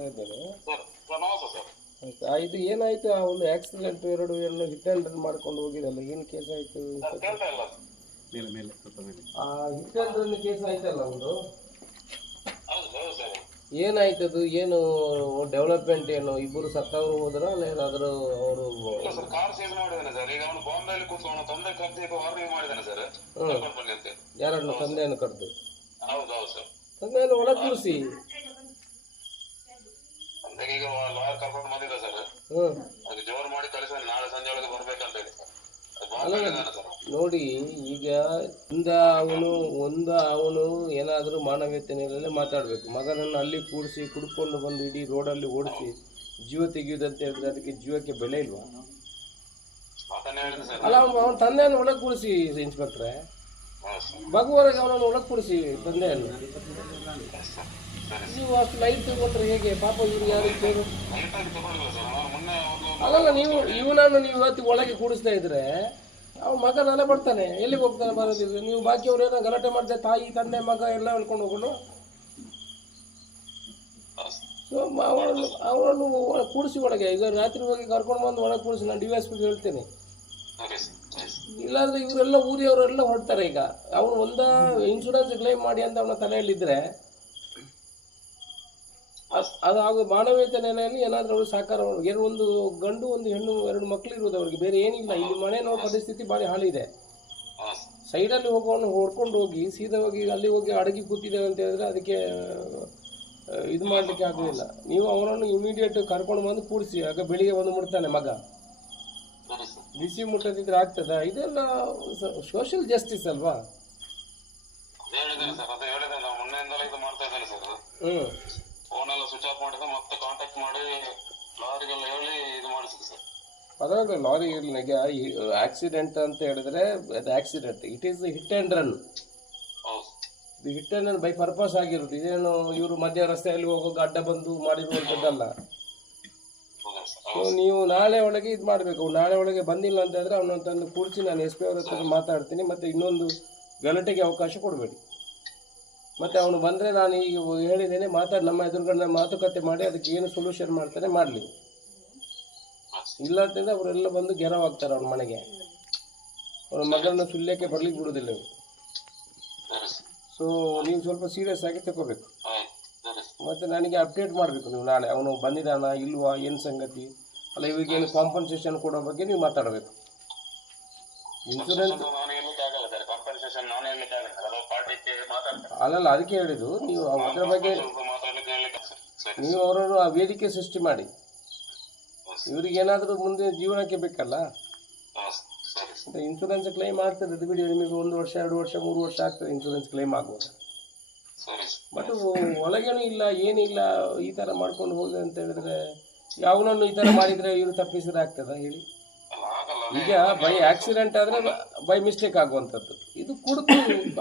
ಮಾತಾಡ್ತಾ ಇದ್ದೇನೆ. ಸರ್ ಇದು ಏನಾಯ್ತು? ಆ ಒಂದು ಆಕ್ಸಿಡೆಂಟ್ ಎರಡು ಏನು ಹಿಟ್ ಅಂಡ್ ರನ್ ಮಾಡ್ಕೊಂಡು ಹೋಗಿದಲ್ಲ, ಏನು ಕೇಸ್ ಆಯ್ತು? ಆ ಹಿಟ್ ಅಂಡ್ ರನ್ ಕೇಸ್ ಆಯ್ತಲ್ಲ ಒಂದು, ಏನಾಯ್ತದು? ಏನು ಡೆವಲಪ್ಮೆಂಟ್? ಏನು ಇಬ್ಬರು ಸತ್ತವರು ಹೋದ್ರ ಅಲ್ಲ ಏನಾದ್ರು ಅವರು? ಕಾರ್ ಸೇಲ್ ಮಾಡಿದಾನೆ ಸರ್. ಈಗ ಅವನು ಬಾಂಬೆಯಲ್ಲಿ ಕೂತ್ಕೊಂಡು ತಂದೆ ಕರೆದು ಈಗ ವಾರ್ನಿಂಗ್ ಮಾಡಿದಾನೆ ಸರ್. ಯಾರನ್ನು? ತಂದೆಯನ್ನು ಕರೆದು? ಹೌದೌದು ಸರ್. ತಂದೆಯನ್ನು ಒಳಗೆ ಕೂರಿಸಿ ತಂದೆಗೆ ಈಗ ಲಾಯರ್ ಕರ್ಕೊಂಡು ಬಂದಿದ್ದ ಸರ್. ಅದು ಜೋರು ಮಾಡಿ ಕಳಿಸ ನಾಳೆ ಸಂಜೆ ಒಳಗೆ ಬರ್ಬೇಕಂತ ಹೇಳಿ ಸರ್. ನೋಡಿ, ಈಗ ಅವನು ಏನಾದರೂ ಮಾನವೀಯತೆ ನೆಲೆಯಲ್ಲಿ ಮಾತಾಡಬೇಕು. ಮಗನನ್ನು ಅಲ್ಲಿ ಕೂಡಿಸಿ ಕುಡ್ಕೊಂಡು ಬಂದು ಇಡೀ ರೋಡಲ್ಲಿ ಓಡಿಸಿ ಜೀವ ತೆಗೆಯುವುದಂತ ಹೇಳಿದ್ರೆ ಅದಕ್ಕೆ ಜೀವಕ್ಕೆ ಬೆಲೆ ಇಲ್ವಾ? ಅಲ್ಲ, ಅವನ ತಂದೆಯನ್ನು ಒಳಗೆ ಕೂಡಿಸಿ ಇನ್ಸ್ಪೆಕ್ಟ್ರೆ, ಬಗುವರೆಗೆ ಅವನನ್ನು ಒಳಗೆ ಕೂಡಿಸಿ ತಂದೆಯನ್ನು. ನೀವು ಅಷ್ಟು ಲೈಟ್ ತಗೊಂಡ್ರೆ ಹೇಗೆ? ಪಾಪ ಇವ್ರು ಯಾರು ಕೇಳು. ಅಲ್ಲಲ್ಲ, ನೀವು ಇವತ್ತು ಒಳಗೆ ಕೂಡಿಸ್ತಾ ಇದ್ರೆ ಅವ್ನ ಮಗ ನಾಳೆ ಬರ್ತಾನೆ, ಎಲ್ಲಿಗೆ ಹೋಗ್ತಾನೆ? ಬರೋದಿದ್ರೆ ನೀವು ಬಾಕಿಯವ್ರು ಏನೋ ಗಲಾಟೆ ಮಾಡ್ತಾರೆ, ತಾಯಿ ತಂದೆ ಮಗ ಎಲ್ಲ ಹೇಳ್ಕೊಂಡು ಹೋಗೋಣ. ಸೊ ಅವರನ್ನು ಕೂಡಿಸಿ ಒಳಗೆ, ಈಗ ರಾತ್ರಿ ಹೋಗಿ ಕರ್ಕೊಂಡು ಬಂದು ಒಳಗೆ ಕೂಡಿಸಿ ನಾನು DSP ಹೇಳ್ತೇನೆ. ಇಲ್ಲಾಂದ್ರೆ ಇವರೆಲ್ಲ ಊರಿಯವರೆಲ್ಲ ಹೊರಡ್ತಾರೆ. ಈಗ ಅವನು ಇನ್ಶೂರೆನ್ಸ್ ಕ್ಲೈಮ್ ಮಾಡಿ ಅಂತ ಅವನ ತಲೆಯಲ್ಲಿದ್ದರೆ ಅದು ಹಾಗೂ ಮಾನವೀಯತೆ ನೆಲೆಯಲ್ಲಿ ಏನಾದರೂ ಅವರು ಸಾಕಾರ ಒಂದು ಗಂಡು ಒಂದು ಹೆಣ್ಣು 2 ಮಕ್ಕಳು ಇರೋದು ಅವ್ರಿಗೆ, ಬೇರೆ ಏನಿಲ್ಲ. ಇಲ್ಲಿ ಮನೆ ನೋಡೋ ಪರಿಸ್ಥಿತಿ ಭಾರಿ ಹಾಳಿದೆ. ಸೈಡಲ್ಲಿ ಹೋಗೋನು ಹೊಡ್ಕೊಂಡು ಹೋಗಿ ಸೀದಾ ಹೋಗಿ ಅಲ್ಲಿ ಹೋಗಿ ಅಡಗಿ ಕೂತಿದ್ದೇವೆ ಅಂತ ಹೇಳಿದ್ರೆ ಅದಕ್ಕೆ ಇದು ಮಾಡಲಿಕ್ಕೆ ಆಗೋದಿಲ್ಲ. ನೀವು ಅವರನ್ನು ಇಮಿಡಿಯೇಟ್ ಕರ್ಕೊಂಡು ಬಂದು ಕೂಡಿಸಿ, ಆಗ ಬೆಳಿಗ್ಗೆ ಬಂದು ಮುಟ್ತಾನೆ ಮಗ. ಬಿಸಿ ಮುಟ್ಟದಿದ್ರೆ ಆಗ್ತದ? ಇದೆಲ್ಲ ಸೋಷಿಯಲ್ ಜಸ್ಟಿಸ್ ಅಲ್ವಾ? ಫೋನೆಲ್ಲ ಸ್ವಿಚ್ ಆಫ್ ಮಾಡಿದ, ಮತ್ತೆ ಕಾಂಟ್ಯಾಕ್ಟ್ ಮಾಡಿ ಲಾರಿಗೆಲ್ಲ ಹೇಳಿ ಇದು ಮಾಡಿಸಿದೆ ಸರ್. ಅದಾಗ ಲಾರಿಗೆ ಆಕ್ಸಿಡೆಂಟ್ ಅಂತ ಹೇಳಿದ್ರೆ ಅದು accident, it is hit and run. ಇದು hit and run by purpose ಆಗಿರೋದು. ಇದೇನು ಇವರು ಮಧ್ಯ ರಸ್ತೆಯಲ್ಲಿ ಹೋಗುವಾಗ ಅಡ್ಡ ಬಂದು ಮಾಡಿರುವಂಥದ್ದಲ್ಲ. ಸೊ ನೀವು ನಾಳೆ ಒಳಗೆ ಇದು ಮಾಡಬೇಕು. ನಾಳೆ ಒಳಗೆ ಬಂದಿಲ್ಲ ಅಂತ ಹೇಳಿದ್ರೆ ಅವನನ್ನು ತಂದು ಕೂರಿಸಿ ನಾನು SP ಅವ್ರ ಹತ್ರ ಮಾತಾಡ್ತೀನಿ. ಮತ್ತು ಇನ್ನೊಂದು ಗಲಾಟೆಗೆ ಅವಕಾಶ ಕೊಡಬೇಡಿ. ಮತ್ತು ಅವನು ಬಂದರೆ ನಾನು ಈಗ ಹೇಳಿದ್ದೇನೆ, ನಮ್ಮ ಎದುರುಗಡೆ ಮಾತುಕತೆ ಮಾಡಿ ಅದಕ್ಕೆ ಏನು ಸೊಲ್ಯೂಷನ್ ಮಾಡ್ತಾನೆ ಮಾಡಲಿ. ಇಲ್ಲ ಅಂತಂದರೆ ಅವರೆಲ್ಲ ಬಂದು ಗೆರವಾಗ್ತಾರೆ ಅವನ ಮನೆಗೆ. ಅವನ ಮಗನ ಸುಳ್ಯಕ್ಕೆ ಬರ್ಲಿಕ್ಕೆ ಬಿಡೋದಿಲ್ಲ ಇವರು. ಸೊ ನೀವು ಸ್ವಲ್ಪ ಸೀರಿಯಸ್ ಆಗಿ ತಗೋಬೇಕು. ಮತ್ತು ನನಗೆ ಅಪ್ಡೇಟ್ ಮಾಡಬೇಕು ನೀವು ನಾಳೆ, ಅವನು ಬಂದಿದ್ದಾನ ಇಲ್ವಾ, ಏನು ಸಂಗತಿ ಅಲ್ಲ, ಇವಾಗೇನು ಕಾಂಪನ್ಸೇಷನ್ ಕೊಡೋ ಬಗ್ಗೆ ನೀವು ಮಾತಾಡಬೇಕು. ಇನ್ಶೂರೆನ್ಸ್ ಅಲ್ಲಲ್ಲ, ಅದಕ್ಕೆ ಹೇಳಿದ್ದು ನೀವು ಅದರ ಬಗ್ಗೆ ನೀವು ಅವರನ್ನು ಆ ವೇದಿಕೆ ಸೃಷ್ಟಿ ಮಾಡಿ. ಇವರಿಗೇನಾದರೂ ಮುಂದೆ ಜೀವನಕ್ಕೆ ಬೇಕಲ್ಲ. ಇನ್ಶೂರೆನ್ಸ್ ಕ್ಲೈಮ್ ಆಗ್ತದೆ, ಅದು ಬಿಡಿ. ನಿಮಗೆ 1 ವರ್ಷ 2 ವರ್ಷ 3 ವರ್ಷ ಆಗ್ತದೆ ಇನ್ಶೂರೆನ್ಸ್ ಕ್ಲೈಮ್ ಆಗುವಾಗ. ಬಟ್ ಒಳಗೇನೂ ಇಲ್ಲ, ಏನಿಲ್ಲ, ಈ ಥರ ಮಾಡ್ಕೊಂಡು ಹೋಗಿ ಅಂತ ಹೇಳಿದ್ರೆ ಯಾವನನ್ನು ಈ ಥರ ಮಾಡಿದರೆ ಇವರು ತಪ್ಪಿಸಿದ್ರೆ ಆಗ್ತದ ಹೇಳಿ? ಈಗ ಬೈ ಆಕ್ಸಿಡೆಂಟ್ ಆದರೆ ಬೈ ಮಿಸ್ಟೇಕ್ ಆಗುವಂಥದ್ದು, ಇದು ಕುಡುಕು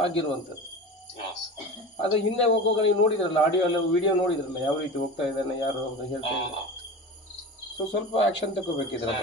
ಆಗಿರುವಂಥದ್ದು. ಅದು ಹಿಂದೆ ಹೋಗುವಾಗ ನೀವು ನೋಡಿದ್ರಲ್ಲ, ಆಡಿಯೋ ಎಲ್ಲ ವಿಡಿಯೋ ನೋಡಿದ್ರಲ್ಲ, ಯಾವ ರೀತಿ ಹೋಗ್ತಾ ಇದ್ದಾನೆ, ಯಾರು ಹೇಳ್ತಾ ಇದ್ದಾರೆ. ಸೊ ಸ್ವಲ್ಪ ಆ್ಯಕ್ಷನ್ ತಗೋಬೇಕಿದ್ರೆ.